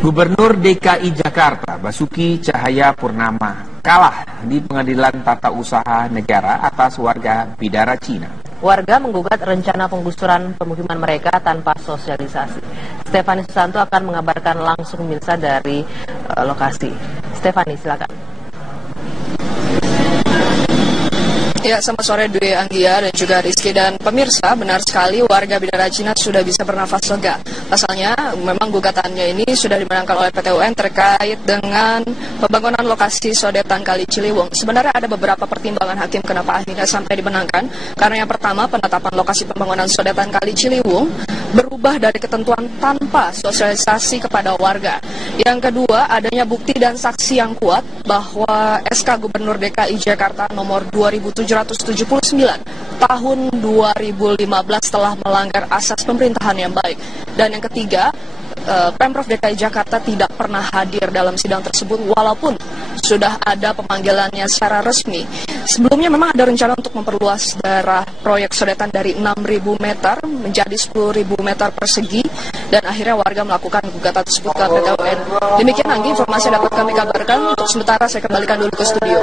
Gubernur DKI Jakarta Basuki Cahayapurnama kalah di Pengadilan Tata Usaha Negara atas warga Bidara Cina. Warga menggugat rencana penggusuran pemukiman mereka tanpa sosialisasi. Stefani Susanto akan mengabarkan langsung Mirsa dari lokasi. Stefani, silakan. Ya, selamat sore Dwi Anggia dan juga Rizky dan pemirsa. Benar sekali warga Bidara Cina sudah bisa bernafas lega. Pasalnya memang gugatannya ini sudah dimenangkan oleh PT UN terkait dengan pembangunan lokasi sodetan Kali Ciliwung. Sebenarnya ada beberapa pertimbangan hakim kenapa akhirnya sampai dimenangkan. Karena yang pertama, penetapan lokasi pembangunan sodetan Kali Ciliwung berubah dari ketentuan tanpa sosialisasi kepada warga. Yang kedua, adanya bukti dan saksi yang kuat bahwa SK Gubernur DKI Jakarta nomor 2779 tahun 2015 telah melanggar asas pemerintahan yang baik. Dan yang ketiga, Pemprov DKI Jakarta tidak pernah hadir dalam sidang tersebut walaupun sudah ada pemanggilannya secara resmi. Sebelumnya memang ada rencana untuk memperluas daerah proyek sodetan dari 6.000 meter menjadi 10.000 meter persegi dan akhirnya warga melakukan gugatan tersebut ke PT UN. Demikian Anggi informasi yang dapat kami kabarkan. Untuk sementara saya kembalikan dulu ke studio.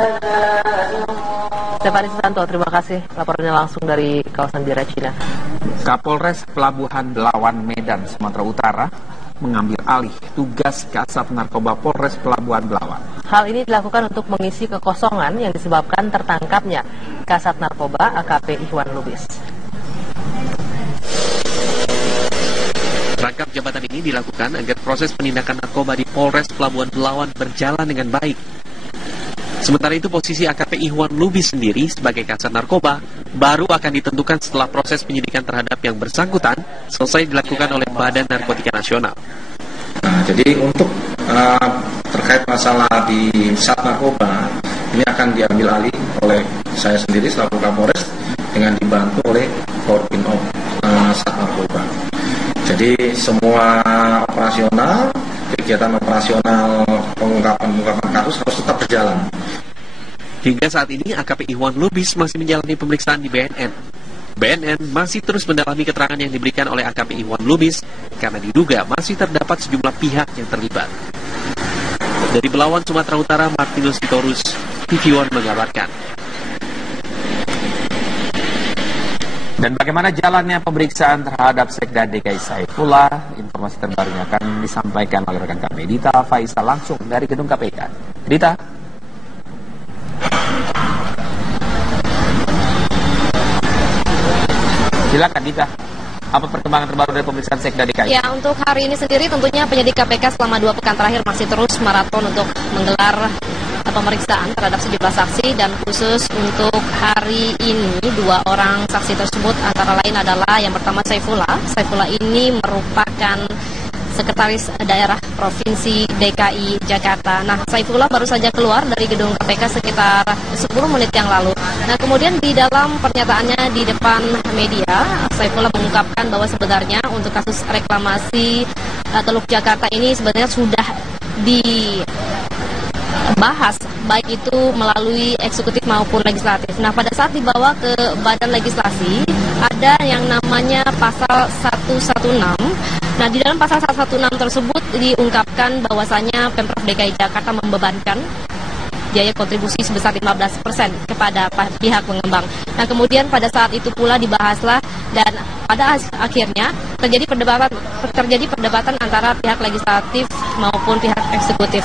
Stefani Susanto, terima kasih laporannya langsung dari kawasan Bidara Cina. Kapolres Pelabuhan Belawan Medan, Sumatera Utara mengambil alih tugas Kasat Narkoba Polres Pelabuhan Belawan. Hal ini dilakukan untuk mengisi kekosongan yang disebabkan tertangkapnya Kasat Narkoba AKP Ikhwan Lubis. Rangkap jabatan ini dilakukan agar proses penindakan narkoba di Polres Pelabuhan Belawan berjalan dengan baik. Sementara itu posisi AKP Ikhwan Lubis sendiri sebagai Kasat Narkoba baru akan ditentukan setelah proses penyidikan terhadap yang bersangkutan selesai dilakukan oleh Badan Narkotika Nasional. Nah, jadi untuk terkait masalah di Sat Narkoba ini akan diambil alih oleh saya sendiri selaku Kapolres dengan dibantu oleh Korbinob Sat Narkoba. Jadi semua operasional, kegiatan operasional pengungkapan kasus harus tetap berjalan. Hingga saat ini AKP Ikhwan Lubis masih menjalani pemeriksaan di BNN. BNN masih terus mendalami keterangan yang diberikan oleh AKP Ikhwan Lubis karena diduga masih terdapat sejumlah pihak yang terlibat. Dari Belawan, Sumatera Utara, Martinus Vitorus, TV One mengabarkan. Dan bagaimana jalannya pemeriksaan terhadap Sekda DKI Saifullah? Informasi terbarunya akan disampaikan oleh rekan kami Dita Faisal langsung dari gedung KPK. Dita. Silakan Dita. Apa perkembangan terbaru dari pemeriksaan Sekda DKI? Ya, untuk hari ini sendiri tentunya penyidik KPK selama 2 pekan terakhir masih terus maraton untuk menggelar pemeriksaan terhadap sejumlah saksi, dan khusus untuk hari ini 2 orang saksi tersebut antara lain adalah yang pertama Saifullah. Saifullah ini merupakan Sekretaris Daerah Provinsi DKI Jakarta. Nah, Saifullah baru saja keluar dari gedung KPK sekitar 10 menit yang lalu. Nah, kemudian di dalam pernyataannya di depan media, Saifullah mengungkapkan bahwa sebenarnya untuk kasus reklamasi Teluk Jakarta ini sebenarnya sudah dibahas baik itu melalui eksekutif maupun legislatif. Nah, pada saat dibawa ke Badan Legislasi ada yang namanya pasal 116. Nah, di dalam pasal 116 tersebut diungkapkan bahwasanya Pemprov DKI Jakarta membebankan biaya kontribusi sebesar 15% kepada pihak pengembang. Nah, kemudian pada saat itu pula dibahaslah dan pada akhirnya terjadi perdebatan antara pihak legislatif maupun pihak eksekutif.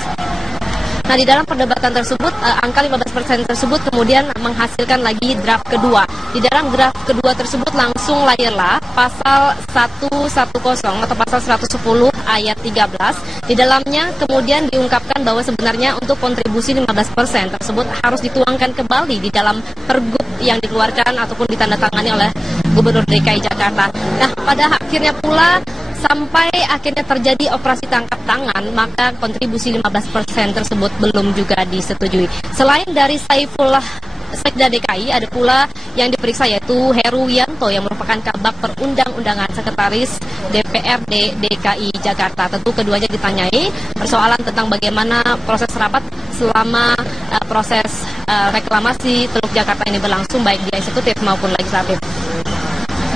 Nah, di dalam perdebatan tersebut, angka 15% tersebut kemudian menghasilkan lagi draft kedua. Di dalam draft kedua tersebut langsung lahirlah pasal 110 atau pasal 110 ayat 13. Di dalamnya kemudian diungkapkan bahwa sebenarnya untuk kontribusi 15% tersebut harus dituangkan kembali di dalam pergub yang dikeluarkan ataupun ditandatangani oleh Gubernur DKI Jakarta. Nah, pada akhirnya pula sampai akhirnya terjadi operasi tangkap tangan, maka kontribusi 15% tersebut belum juga disetujui. Selain dari Saifullah Sekda DKI, ada pula yang diperiksa yaitu Heru Wiyanto yang merupakan Kabak Perundang-undangan Sekretaris DPRD DKI Jakarta. Tentu keduanya ditanyai persoalan tentang bagaimana proses rapat selama proses reklamasi Teluk Jakarta ini berlangsung baik di eksekutif maupun legislatif.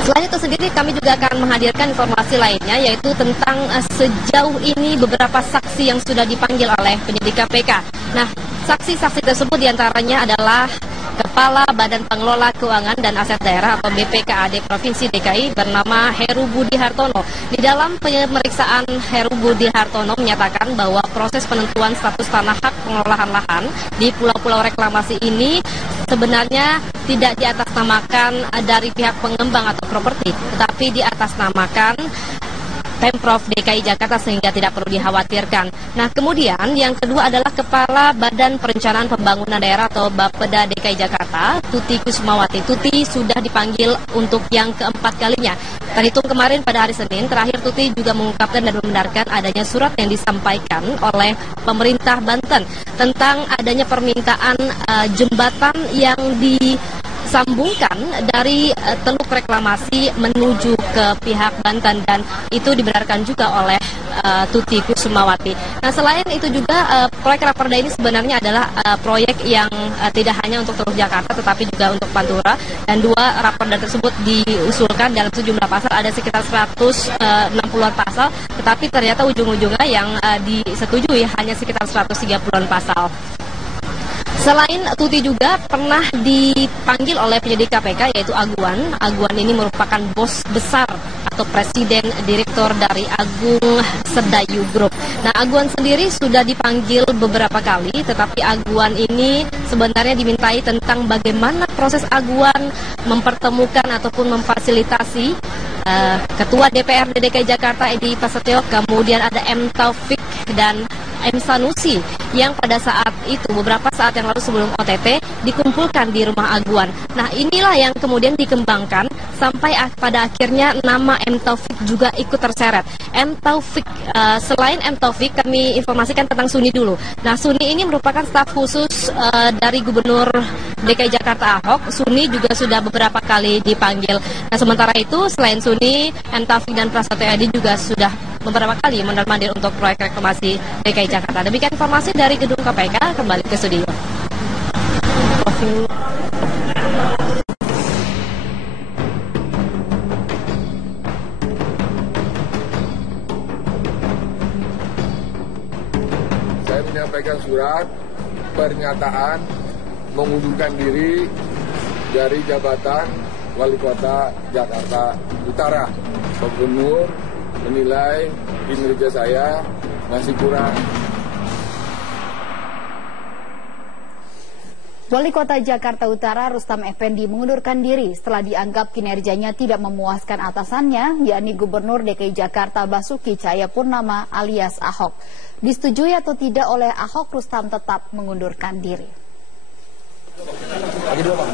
Selain itu sendiri kami juga akan menghadirkan informasi lainnya, yaitu tentang sejauh ini beberapa saksi yang sudah dipanggil oleh penyidik KPK. Nah, saksi-saksi tersebut diantaranya adalah Kepala Badan Pengelola Keuangan dan Aset Daerah atau BPKAD Provinsi DKI bernama Heru Budi Hartono. Di dalam pemeriksaan, Heru Budi Hartono menyatakan bahwa proses penentuan status tanah hak pengelolaan lahan di pulau-pulau reklamasi ini sebenarnya tidak diatasnamakan dari pihak pengembang atau properti, tetapi diatasnamakan Pemprov DKI Jakarta sehingga tidak perlu dikhawatirkan. Nah, kemudian yang kedua adalah Kepala Badan Perencanaan Pembangunan Daerah atau Bapeda DKI Jakarta, Tuti Kusumawati. Tuti sudah dipanggil untuk yang keempat kalinya. Terhitung kemarin pada hari Senin, terakhir Tuti juga mengungkapkan dan membenarkan adanya surat yang disampaikan oleh pemerintah Banten tentang adanya permintaan jembatan yang disambungkan dari Teluk Reklamasi menuju ke pihak Banten, dan itu dibenarkan juga oleh Tuti Kusumawati. Nah, selain itu juga proyek Raperda ini sebenarnya adalah proyek yang tidak hanya untuk Teluk Jakarta tetapi juga untuk Pantura, dan dua Raperda tersebut diusulkan dalam sejumlah pasal, ada sekitar 160-an pasal, tetapi ternyata ujung-ujungnya yang disetujui hanya sekitar 130-an pasal. Selain Tuti juga pernah dipanggil oleh penyidik KPK yaitu Aguan. Aguan ini merupakan bos besar atau presiden direktur dari Agung Sedayu Group. Nah, Aguan sendiri sudah dipanggil beberapa kali, tetapi Aguan ini sebenarnya dimintai tentang bagaimana proses Aguan mempertemukan ataupun memfasilitasi Ketua DPRD DKI Jakarta Edi Prasetyo, kemudian ada M. Taufik dan M. Sanusi yang pada saat itu, beberapa saat yang lalu sebelum OTT, dikumpulkan di rumah Aguan. Nah, inilah yang kemudian dikembangkan sampai pada akhirnya nama M. Taufik juga ikut terseret. M. Taufik, selain M. Taufik, kami informasikan tentang Suni dulu. Nah, Suni ini merupakan staf khusus dari Gubernur DKI Jakarta Ahok. Suni juga sudah beberapa kali dipanggil. Nah, sementara itu, selain Suni, M. Taufik dan Prasetyo Edi juga sudah beberapa kali mondar-mandir untuk proyek reklamasi DKI Jakarta. Demikian informasi dari gedung KPK, kembali ke studio. Saya menyampaikan surat pernyataan mengundurkan diri dari jabatan Wali Kota Jakarta Utara. Gubernur menilai kinerja saya masih kurang. Wali Kota Jakarta Utara Rustam Effendi mengundurkan diri setelah dianggap kinerjanya tidak memuaskan atasannya, yakni Gubernur DKI Jakarta Basuki Cahayapurnama alias Ahok. Disetujui atau tidak oleh Ahok, Rustam tetap mengundurkan diri.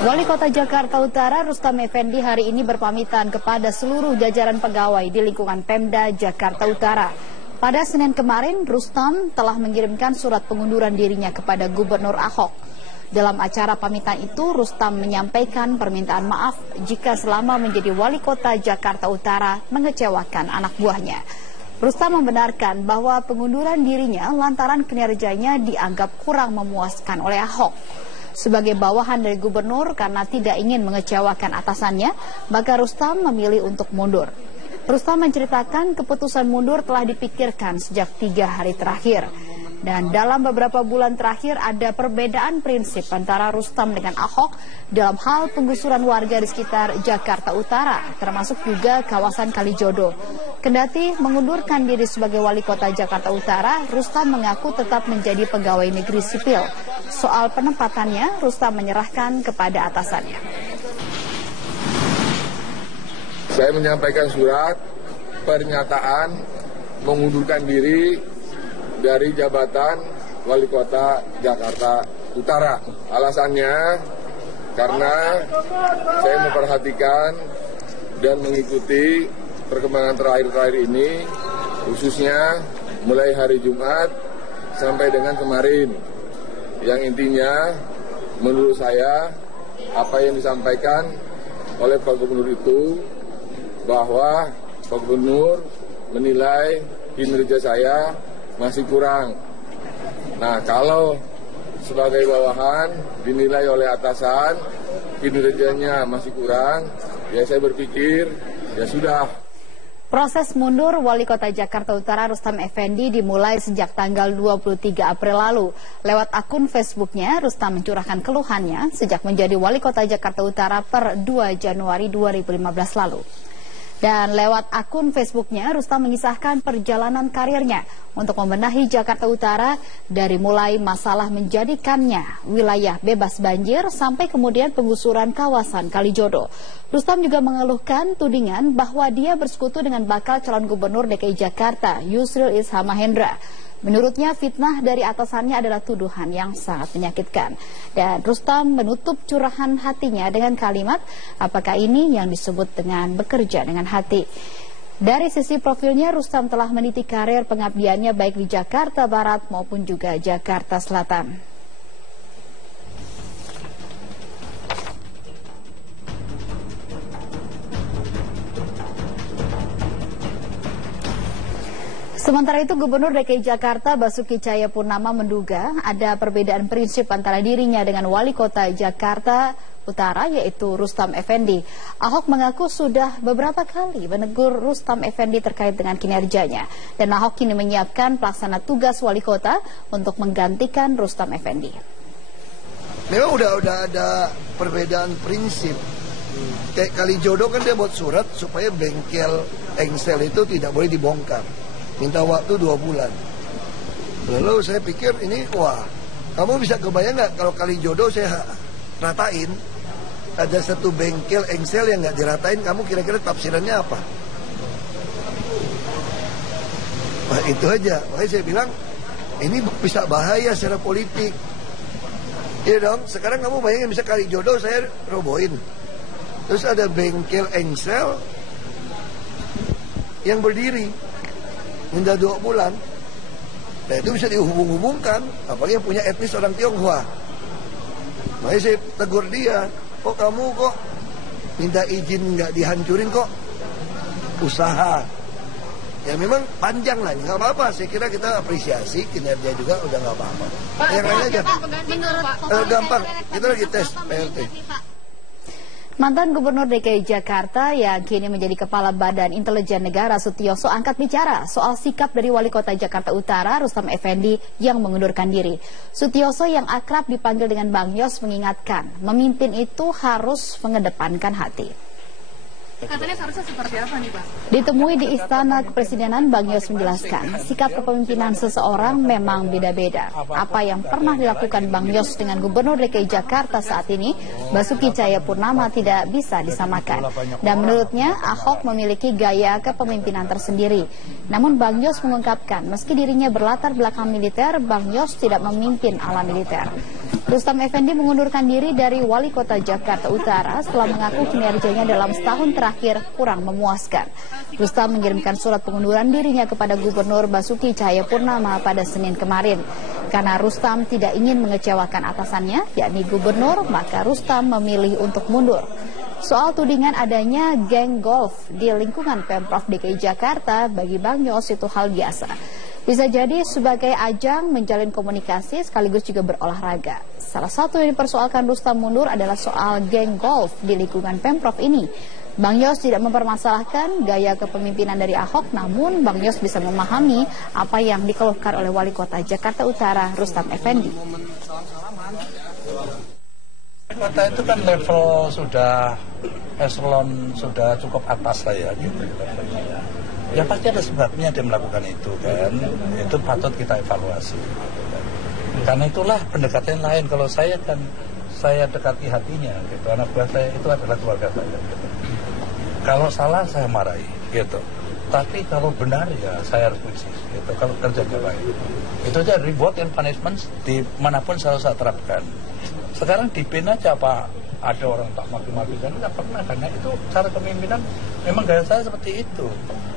Wali Kota Jakarta Utara Rustam Effendi hari ini berpamitan kepada seluruh jajaran pegawai di lingkungan Pemda Jakarta Utara. Pada Senin kemarin, Rustam telah mengirimkan surat pengunduran dirinya kepada Gubernur Ahok. Dalam acara pamitan itu, Rustam menyampaikan permintaan maaf jika selama menjadi Wali Kota Jakarta Utara mengecewakan anak buahnya. Rustam membenarkan bahwa pengunduran dirinya lantaran kinerjanya dianggap kurang memuaskan oleh Ahok. Sebagai bawahan dari gubernur karena tidak ingin mengecewakan atasannya, maka Rustam memilih untuk mundur. Rustam menceritakan keputusan mundur telah dipikirkan sejak 3 hari terakhir. Dan dalam beberapa bulan terakhir ada perbedaan prinsip antara Rustam dengan Ahok dalam hal penggusuran warga di sekitar Jakarta Utara, termasuk juga kawasan Kalijodo. Kendati mengundurkan diri sebagai Wali Kota Jakarta Utara, Rustam mengaku tetap menjadi pegawai negeri sipil. Soal penempatannya, Rustam menyerahkan kepada atasannya. Saya menyampaikan surat pernyataan mengundurkan diri dari jabatan Wali Kota Jakarta Utara. Alasannya karena saya memperhatikan dan mengikuti perkembangan terakhir ini, khususnya mulai hari Jumat sampai dengan kemarin. Yang intinya menurut saya apa yang disampaikan oleh Pak Gubernur itu bahwa Pak Gubernur menilai kinerja saya masih kurang. Nah, kalau sebagai bawahan dinilai oleh atasan kinerjanya masih kurang, Ya saya berpikir, ya sudah. Proses mundur Wali Kota Jakarta Utara Rustam Effendi dimulai sejak tanggal 23 April lalu. Lewat akun Facebooknya, Rustam mencurahkan keluhannya sejak menjadi Wali Kota Jakarta Utara per 2 Januari 2015 lalu. Dan lewat akun Facebooknya, Rustam mengisahkan perjalanan karirnya untuk membenahi Jakarta Utara dari mulai masalah menjadikannya wilayah bebas banjir sampai kemudian penggusuran kawasan Kalijodo. Rustam juga mengeluhkan tudingan bahwa dia bersekutu dengan bakal calon gubernur DKI Jakarta, Yusril Ishak Mahendra. Menurutnya fitnah dari atasannya adalah tuduhan yang sangat menyakitkan. Dan Rustam menutup curahan hatinya dengan kalimat, apakah ini yang disebut dengan bekerja dengan hati. Dari sisi profilnya, Rustam telah meniti karir pengabdiannya baik di Jakarta Barat maupun juga Jakarta Selatan. Sementara itu, Gubernur DKI Jakarta Basuki Cahayapurnama menduga ada perbedaan prinsip antara dirinya dengan Wali Kota Jakarta Utara, yaitu Rustam Effendi. Ahok mengaku sudah beberapa kali menegur Rustam Effendi terkait dengan kinerjanya. Dan Ahok kini menyiapkan pelaksana tugas Wali Kota untuk menggantikan Rustam Effendi. Memang udah ada perbedaan prinsip. Kayak Kalijodo kan dia buat surat supaya bengkel engsel itu tidak boleh dibongkar. Minta waktu 2 bulan. Lalu saya pikir ini, wah, kamu bisa kebayang nggak kalau Kalijodo saya ratain, ada satu bengkel engsel yang nggak diratain, kamu kira-kira tafsirannya apa? Nah, itu aja. Makanya saya bilang, ini bisa bahaya secara politik. Iya dong, sekarang kamu bayangin bisa Kalijodo saya robohin. Terus ada bengkel engsel yang berdiri. Minta 2 bulan. Nah itu bisa dihubung-hubungkan, apalagi yang punya etnis orang Tionghoa. Makanya saya tegur dia, kok kamu kok minta izin nggak dihancurin kok usaha. Ya memang panjang lah, nggak apa-apa. Saya kira kita apresiasi kinerja juga, udah nggak apa-apa. Yang lain aja. Gampang, kita lagi tes PRT. Mantan Gubernur DKI Jakarta yang kini menjadi Kepala Badan Intelijen Negara Sutioso angkat bicara soal sikap dari Wali Kota Jakarta Utara Rustam Effendi yang mengundurkan diri. Sutioso yang akrab dipanggil dengan Bang Yos mengingatkan, memimpin itu harus mengedepankan hati. Katanya seharusnya seperti apa nih, Pak? Ditemui di Istana Kepresidenan, Bang Yos menjelaskan, sikap kepemimpinan seseorang memang beda-beda. Apa yang pernah dilakukan Bang Yos dengan Gubernur DKI Jakarta saat ini, Basuki Cahayapurnama tidak bisa disamakan. Dan menurutnya, Ahok memiliki gaya kepemimpinan tersendiri. Namun Bang Yos mengungkapkan, meski dirinya berlatar belakang militer, Bang Yos tidak memimpin ala militer. Rustam Effendi mengundurkan diri dari Wali Kota Jakarta Utara setelah mengaku kinerjanya dalam setahun terakhir kurang memuaskan. Rustam mengirimkan surat pengunduran dirinya kepada Gubernur Basuki Cahayapurnama pada Senin kemarin. Karena Rustam tidak ingin mengecewakan atasannya, yakni Gubernur, maka Rustam memilih untuk mundur. Soal tudingan adanya geng golf di lingkungan Pemprov DKI Jakarta bagi Bang Yos itu hal biasa. Bisa jadi sebagai ajang menjalin komunikasi sekaligus juga berolahraga. Salah satu yang dipersoalkan Rustam mundur adalah soal geng golf di lingkungan Pemprov ini. Bang Yos tidak mempermasalahkan gaya kepemimpinan dari Ahok, namun Bang Yos bisa memahami apa yang dikeluhkan oleh Wali Kota Jakarta Utara Rustam Effendi. Kota itu kan level sudah eselon sudah cukup atas lah ya gitu. Ya pasti ada sebabnya dia melakukan itu kan, itu patut kita evaluasi. Karena itulah pendekatan lain. Kalau saya kan saya dekati hatinya gitu, anak buah saya itu adalah keluarga saya gitu. Kalau salah saya marahi gitu, tapi kalau benar ya saya harus kritis gitu. Kalau kerjanya baik, itu aja reward and punishment di manapun selalu saya terapkan. Sekarang di PIN aja Pak, ada orang tak maki-maki kan tidak pernah, karena itu cara kepemimpinan memang gaya saya seperti itu.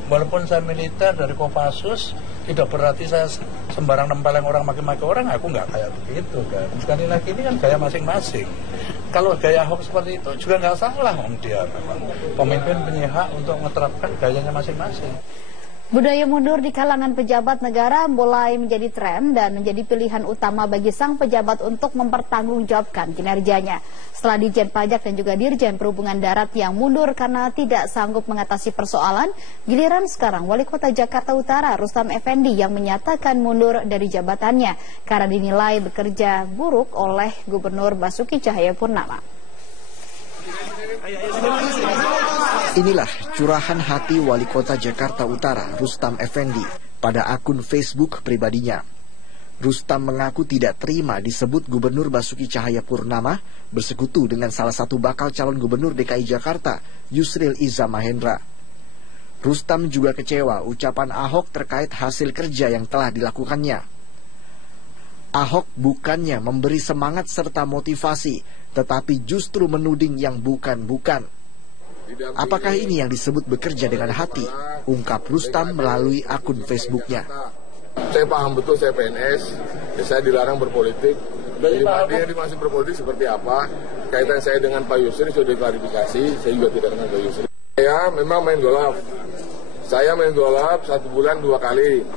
Walaupun saya militer dari Kopassus, tidak berarti saya sembarang nempeleng orang maki-maki orang, aku nggak kayak begitu kan. Sekali lagi ini kan gaya masing-masing. Kalau gaya Ahok seperti itu juga nggak salah, dia memang pemimpin punya hak untuk menerapkan gayanya masing-masing. Budaya mundur di kalangan pejabat negara mulai menjadi tren dan menjadi pilihan utama bagi sang pejabat untuk mempertanggungjawabkan kinerjanya. Setelah Dirjen Pajak dan juga Dirjen Perhubungan Darat yang mundur karena tidak sanggup mengatasi persoalan, giliran sekarang Wali Kota Jakarta Utara Rustam Effendi yang menyatakan mundur dari jabatannya karena dinilai bekerja buruk oleh Gubernur Basuki Cahayapurnama. Inilah curahan hati Wali Kota Jakarta Utara Rustam Effendi pada akun Facebook pribadinya. Rustam mengaku tidak terima disebut Gubernur Basuki Cahayapurnama bersekutu dengan salah satu bakal calon Gubernur DKI Jakarta, Yusril Iza Mahendra. Rustam juga kecewa ucapan Ahok terkait hasil kerja yang telah dilakukannya. Ahok bukannya memberi semangat serta motivasi, tetapi justru menuding yang bukan-bukan. Apakah ini yang disebut bekerja dengan hati? Ungkap Rustam melalui akun Facebooknya. Saya paham betul, saya PNS, saya dilarang berpolitik. Dia masih berpolitik seperti apa? Kaitan saya dengan Pak Yusril sudah diklarifikasi, saya juga tidak kenal Pak Yusril. Saya memang main golf. Saya main golf 1 bulan 2 kali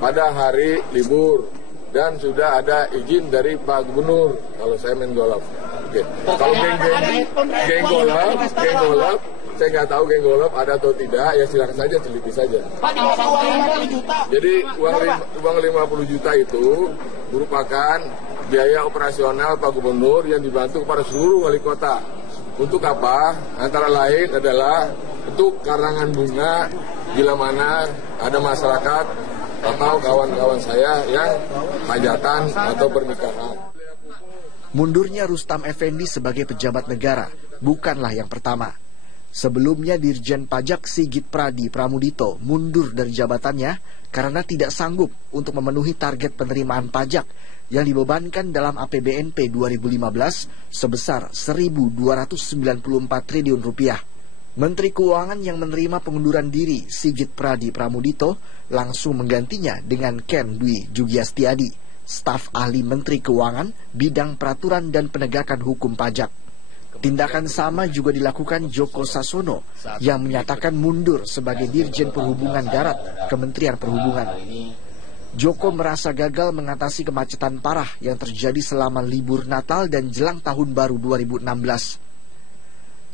pada hari libur dan sudah ada izin dari Pak Gubernur kalau saya main golf. Oke. Kalau geng golf, saya nggak tahu geng golf ada atau tidak, ya silakan saja, teliti saja. Jadi uang 50 juta itu merupakan biaya operasional Pak Gubernur yang dibantu kepada seluruh wali kota. Untuk apa? Antara lain adalah untuk karangan bunga bila mana ada masyarakat atau kawan-kawan saya yang hajatan atau pernikahan. Mundurnya Rustam Effendi sebagai pejabat negara bukanlah yang pertama. Sebelumnya Dirjen Pajak Sigit Pradi Pramudito mundur dari jabatannya karena tidak sanggup untuk memenuhi target penerimaan pajak yang dibebankan dalam APBNP 2015 sebesar 1.294 triliun rupiah. Menteri Keuangan yang menerima pengunduran diri Sigit Pradi Pramudito langsung menggantinya dengan Ken Dwi Jugiastiadi, staf ahli Menteri Keuangan bidang peraturan dan penegakan hukum pajak. Tindakan sama juga dilakukan Joko Sasono yang menyatakan mundur sebagai Dirjen Perhubungan Darat Kementerian Perhubungan. Joko merasa gagal mengatasi kemacetan parah yang terjadi selama libur Natal dan jelang Tahun Baru 2016.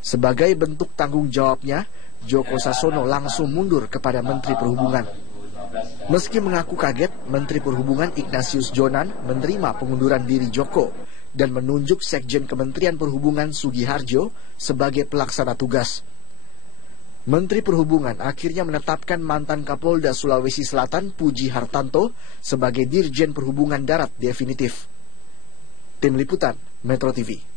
Sebagai bentuk tanggung jawabnya, Joko Sasono langsung mundur kepada Menteri Perhubungan. Meski mengaku kaget, Menteri Perhubungan Ignatius Jonan menerima pengunduran diri Joko dan menunjuk Sekjen Kementerian Perhubungan Sugiharjo sebagai pelaksana tugas. Menteri Perhubungan akhirnya menetapkan mantan Kapolda Sulawesi Selatan Puji Hartanto sebagai Dirjen Perhubungan Darat definitif. Tim Liputan, Metro TV.